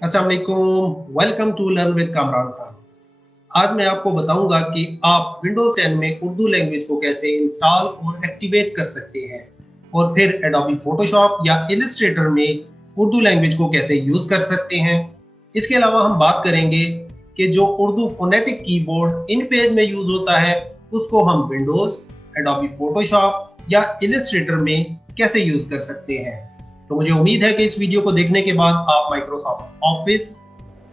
अस्सलाम वालेकुम, welcome to learn with Kamran Khan. आज मैं आपको बताऊंगा कि आप विंडोज 10 में उर्दू लैंग्वेज को कैसे इंस्टॉल और एक्टिवेट कर सकते हैं और फिर एडोबी फोटोशॉप या इलस्ट्रेटर में उर्दू लैंग्वेज को कैसे यूज कर सकते हैं। इसके अलावा हम बात करेंगे कि जो उर्दू फोनेटिक कीबोर्ड इन पेज में यूज होता है उसको हम विंडोज, एडोबी फोटोशॉप या इलस्ट्रेटर में कैसे यूज कर सकते हैं। तो मुझे उम्मीद है कि इस वीडियो को देखने के बाद आप Microsoft office,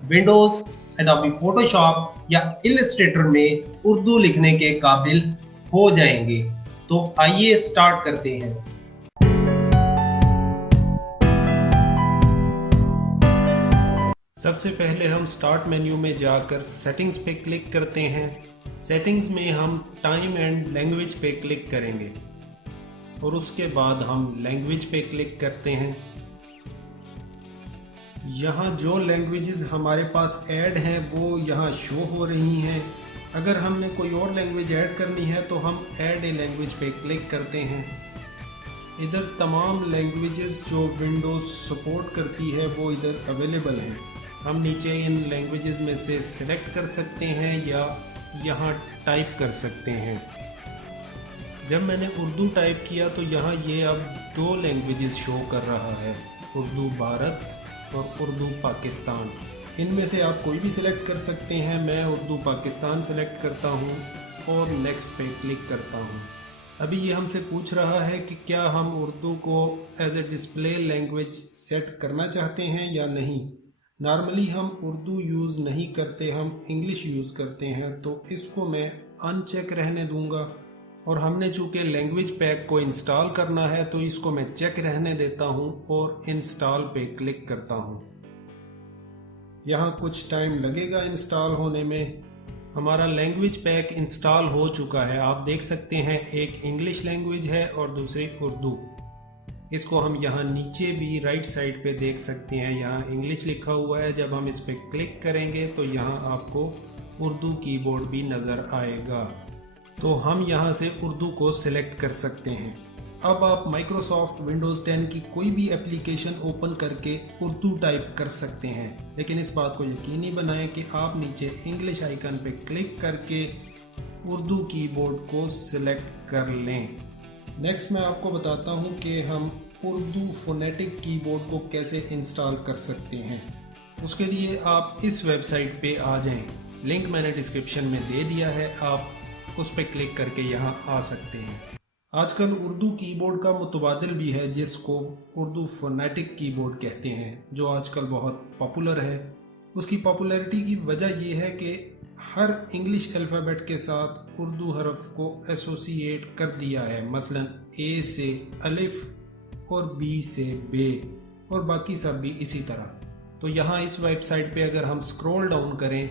Windows, Adobe Photoshop या इलस्ट्रेटर में उर्दू लिखने के काबिल हो जाएंगे। तो आइए स्टार्ट करते हैं। सबसे पहले हम स्टार्ट मेन्यू में जाकर सेटिंग्स पे क्लिक करते हैं। सेटिंग्स में हम टाइम एंड लैंग्वेज पे क्लिक करेंगे और उसके बाद हम लैंग्वेज पे क्लिक करते हैं। यहाँ जो लैंग्वेजेस हमारे पास ऐड हैं वो यहाँ शो हो रही हैं। अगर हमने कोई और लैंग्वेज ऐड करनी है तो हम ऐड ए लैंग्वेज पे क्लिक करते हैं। इधर तमाम लैंग्वेजेस जो विंडोज़ सपोर्ट करती है वो इधर अवेलेबल हैं। हम नीचे इन लैंग्वेजेस में से सिलेक्ट कर सकते हैं या यहाँ टाइप कर सकते हैं। जब मैंने उर्दू टाइप किया तो यहाँ ये अब दो लैंग्वेजेस शो कर रहा है, उर्दू भारत और उर्दू पाकिस्तान। इनमें से आप कोई भी सिलेक्ट कर सकते हैं। मैं उर्दू पाकिस्तान सिलेक्ट करता हूँ और नेक्स्ट पे क्लिक करता हूँ। अभी ये हमसे पूछ रहा है कि क्या हम उर्दू को as a display language set करना चाहते हैं या नहीं। नॉर्मली हम उर्दू यूज़ नहीं करते, हम इंग्लिश यूज़ करते हैं, तो इसको मैं अनचेक रहने दूंगा। और हमने चूँकि लैंग्वेज पैक को इंस्टॉल करना है तो इसको मैं चेक रहने देता हूँ और इंस्टॉल पे क्लिक करता हूँ। यहाँ कुछ टाइम लगेगा इंस्टॉल होने में। हमारा लैंग्वेज पैक इंस्टॉल हो चुका है। आप देख सकते हैं एक इंग्लिश लैंग्वेज है और दूसरी उर्दू। इसको हम यहाँ नीचे भी राइट साइड पे देख सकते हैं, यहाँ इंग्लिश लिखा हुआ है। जब हम इस पर क्लिक करेंगे तो यहाँ आपको उर्दू कीबोर्ड भी नज़र आएगा। तो हम यहाँ से उर्दू को सिलेक्ट कर सकते हैं। अब आप माइक्रोसॉफ्ट विंडोज़ 10 की कोई भी एप्लीकेशन ओपन करके उर्दू टाइप कर सकते हैं, लेकिन इस बात को यकीनी बनाएं कि आप नीचे इंग्लिश आइकन पे क्लिक करके उर्दू कीबोर्ड को सिलेक्ट कर लें। नेक्स्ट मैं आपको बताता हूँ कि हम उर्दू फोनेटिक कीबोर्ड को कैसे इंस्टॉल कर सकते हैं। उसके लिए आप इस वेबसाइट पे आ जाएं। लिंक मैंने डिस्क्रिप्शन में दे दिया है, आप उस पर क्लिक करके यहाँ आ सकते हैं। आजकल उर्दू कीबोर्ड का मुतबादिल भी है जिसको उर्दू फोनेटिक कीबोर्ड कहते हैं, जो आजकल बहुत पॉपुलर है। उसकी पॉपुलैरिटी की वजह यह है कि हर इंग्लिश अल्फ़ाबेट के साथ उर्दू हरफ को एसोसिएट कर दिया है। मसलन ए से अलिफ और बी से बे और बाकी सब भी इसी तरह। तो यहाँ इस वेबसाइट पे अगर हम स्क्रॉल डाउन करें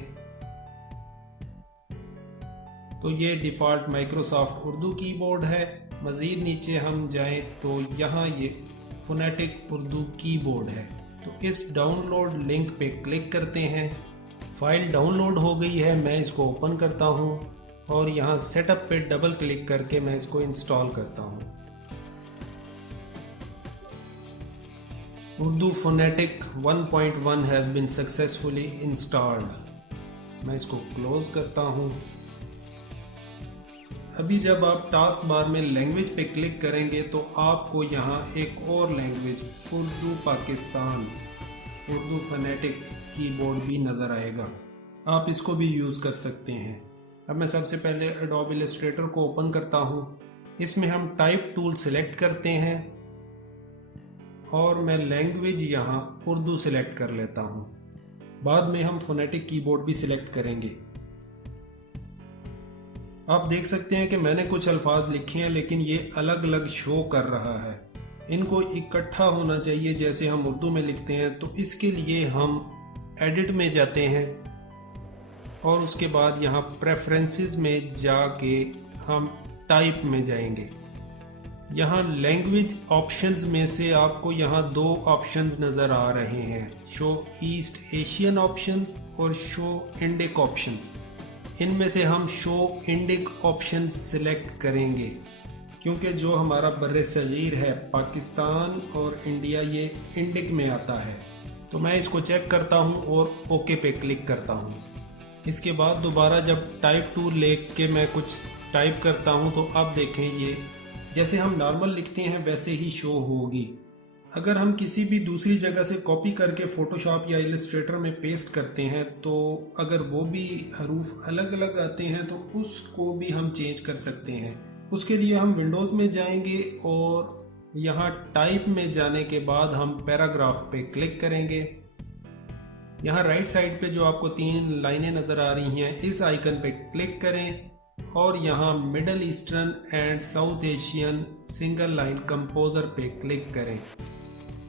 तो ये डिफ़ॉल्ट माइक्रोसॉफ्ट उर्दू कीबोर्ड है। मज़ीद नीचे हम जाएं तो यहाँ ये फोनेटिक उर्दू कीबोर्ड है। तो इस डाउनलोड लिंक पे क्लिक करते हैं। फाइल डाउनलोड हो गई है, मैं इसको ओपन करता हूँ और यहाँ सेटअप पे डबल क्लिक करके मैं इसको इंस्टॉल करता हूँ। Urdu phonetic 1.1 has been successfully installed. मैं इसको क्लोज करता हूँ। अभी जब आप टास्क बार में लैंग्वेज पे क्लिक करेंगे तो आपको यहाँ एक और language Urdu Pakistan, Urdu phonetic keyboard भी नज़र आएगा। आप इसको भी यूज़ कर सकते हैं। अब मैं सबसे पहले एडोब इलस्ट्रेटर को ओपन करता हूँ। इसमें हम टाइप टूल सिलेक्ट करते हैं और मैं लैंग्वेज यहाँ उर्दू सिलेक्ट कर लेता हूँ। बाद में हम फोनेटिक कीबोर्ड भी सिलेक्ट करेंगे। आप देख सकते हैं कि मैंने कुछ अल्फाज लिखे हैं लेकिन ये अलग अलग शो कर रहा है। इनको इकट्ठा होना चाहिए जैसे हम उर्दू में लिखते हैं। तो इसके लिए हम एडिट में जाते हैं और उसके बाद यहाँ प्रेफरेंसेस में जाके हम टाइप में जाएंगे। यहाँ लैंग्वेज ऑप्शंस में से आपको यहाँ दो ऑप्शंस नज़र आ रहे हैं, शो ईस्ट एशियन ऑप्शंस और शो इंडिक ऑप्शंस। इनमें से हम शो इंडिक ऑप्शन सिलेक्ट करेंगे क्योंकि जो हमारा बर्र सगीर है पाकिस्तान और इंडिया ये इंडिक में आता है। तो मैं इसको चेक करता हूँ और ओके पे क्लिक करता हूँ। इसके बाद दोबारा जब टाइप टूल लेके मैं कुछ टाइप करता हूँ तो अब देखें ये जैसे हम नॉर्मल लिखते हैं वैसे ही शो होगी। अगर हम किसी भी दूसरी जगह से कॉपी करके फ़ोटोशॉप या इलस्ट्रेटर में पेस्ट करते हैं तो अगर वो भी हरूफ अलग अलग आते हैं तो उसको भी हम चेंज कर सकते हैं। उसके लिए हम विंडोज़ में जाएंगे और यहाँ टाइप में जाने के बाद हम पैराग्राफ पे क्लिक करेंगे। यहाँ राइट साइड पे जो आपको 3 लाइनें नज़र आ रही हैं इस आइकन पे क्लिक करें और यहाँ middle eastern and south Asian single line composer पे क्लिक करें।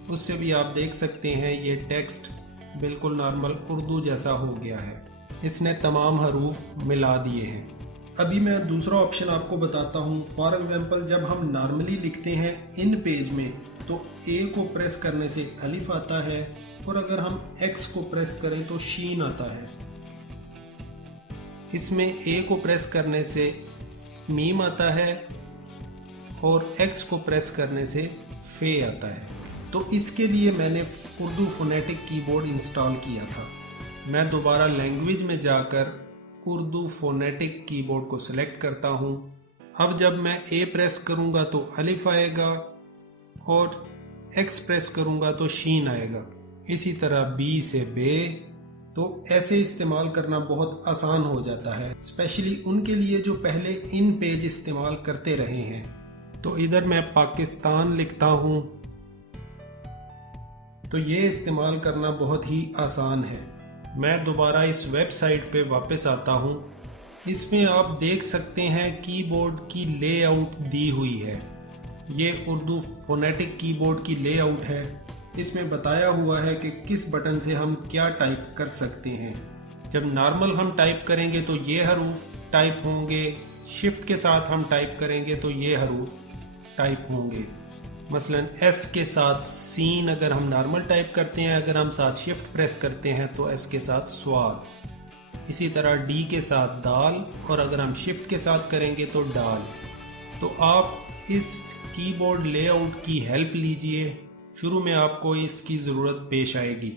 उससे भी आप देख सकते हैं ये टेक्स्ट बिल्कुल नॉर्मल उर्दू जैसा हो गया है। इसने तमाम हरूफ मिला दिए हैं। अभी मैं दूसरा ऑप्शन आपको बताता हूँ। फॉर एग्जांपल जब हम नॉर्मली लिखते हैं इन पेज में तो ए को प्रेस करने से अलिफ आता है और अगर हम एक्स को प्रेस करें तो शीन आता है। इसमें ए को प्रेस करने से मीम आता है और एक्स को प्रेस करने से फे आता है। तो इसके लिए मैंने उर्दू फोनेटिक कीबोर्ड इंस्टॉल किया था। मैं दोबारा लैंग्वेज में जाकर उर्दू फोनेटिक कीबोर्ड को सिलेक्ट करता हूँ। अब जब मैं ए प्रेस करूँगा तो अलिफ आएगा और एक्स प्रेस करूँगा तो शीन आएगा। इसी तरह बी से बे। तो ऐसे इस्तेमाल करना बहुत आसान हो जाता है, स्पेशली उनके लिए जो पहले इन पेज इस्तेमाल करते रहे हैं। तो इधर मैं पाकिस्तान लिखता हूँ तो ये इस्तेमाल करना बहुत ही आसान है। मैं दोबारा इस वेबसाइट पे वापस आता हूँ। इसमें आप देख सकते हैं कीबोर्ड की लेआउट दी हुई है। ये उर्दू फोनेटिक कीबोर्ड की लेआउट है। इसमें बताया हुआ है कि किस बटन से हम क्या टाइप कर सकते हैं। जब नॉर्मल हम टाइप करेंगे तो ये हरूफ टाइप होंगे, शिफ्ट के साथ हम टाइप करेंगे तो ये हरूफ टाइप होंगे। मसलन एस के साथ सीन अगर हम नॉर्मल टाइप करते हैं, अगर हम साथ शिफ्ट प्रेस करते हैं तो एस के साथ स्वाद। इसी तरह डी के साथ दाल और अगर हम शिफ्ट के साथ करेंगे तो डाल। तो आप इस कीबोर्ड लेआउट की हेल्प लीजिए। शुरू में आपको इसकी ज़रूरत पेश आएगी।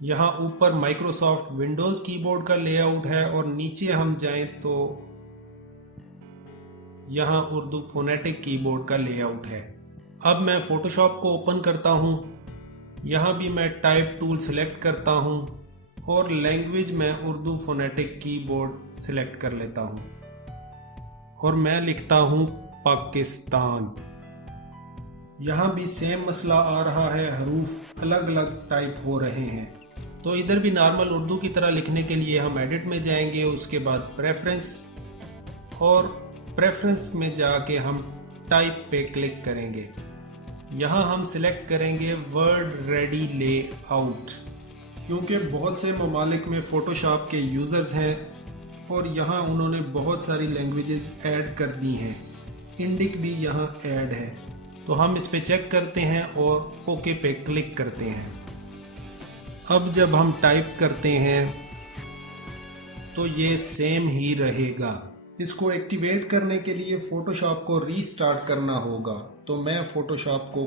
यहाँ ऊपर माइक्रोसॉफ्ट विंडोज़ कीबोर्ड का लेआउट है और नीचे हम जाएं तो यहाँ उर्दू फोनेटिक कीबोर्ड का लेआउट है। अब मैं फ़ोटोशॉप को ओपन करता हूँ। यहाँ भी मैं टाइप टूल सिलेक्ट करता हूँ और लैंग्वेज में उर्दू फोनेटिक कीबोर्ड सिलेक्ट कर लेता हूँ और मैं लिखता हूँ पाकिस्तान। यहाँ भी सेम मसला आ रहा है, हरूफ अलग अलग टाइप हो रहे हैं। तो इधर भी नॉर्मल उर्दू की तरह लिखने के लिए हम एडिट में जाएंगे, उसके बाद प्रेफरेंस और प्रेफरेंस में जाके हम टाइप पे क्लिक करेंगे। यहाँ हम सिलेक्ट करेंगे वर्ड रेडी लेआउट, क्योंकि बहुत से ममालिक में फ़ोटोशॉप के यूज़र्स हैं और यहाँ उन्होंने बहुत सारी लैंग्वेजेस ऐड कर दी हैं। इंडिक भी यहाँ ऐड है। तो हम इस पे चेक करते हैं और ओके पे क्लिक करते हैं। अब जब हम टाइप करते हैं तो ये सेम ही रहेगा। इसको एक्टिवेट करने के लिए फ़ोटोशॉप को रीस्टार्ट करना होगा। तो मैं फ़ोटोशॉप को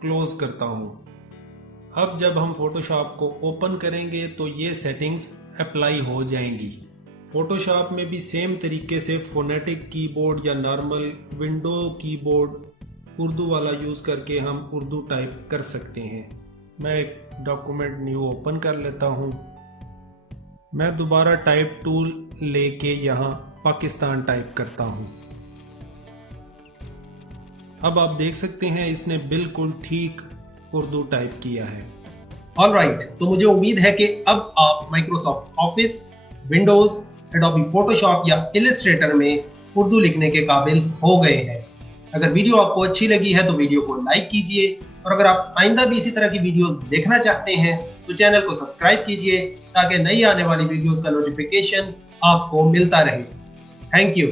क्लोज करता हूँ। अब जब हम फ़ोटोशॉप को ओपन करेंगे तो ये सेटिंग्स अप्लाई हो जाएंगी। फ़ोटोशॉप में भी सेम तरीके से फोनेटिक कीबोर्ड या नॉर्मल विंडो कीबोर्ड उर्दू वाला यूज़ करके हम उर्दू टाइप कर सकते हैं। मैं एक डॉक्यूमेंट न्यू ओपन कर लेता हूँ। मैं दोबारा टाइप टूल लेके यहाँ पाकिस्तान टाइप करता हूँ। अब आप देख सकते हैं इसने बिल्कुल ठीक उर्दू टाइप किया है। ऑलराइट, तो मुझे उम्मीद है कि अब आप Microsoft office, Windows, Adobe Photoshop या इलस्ट्रेटर में उर्दू लिखने के काबिल हो गए हैं। अगर वीडियो आपको अच्छी लगी है तो वीडियो को लाइक कीजिए और अगर आप आइंदा भी इसी तरह की वीडियो देखना चाहते हैं तो चैनल को सब्सक्राइब कीजिए ताकि नई आने वाली वीडियोस का नोटिफिकेशन आपको मिलता रहे। Thank you.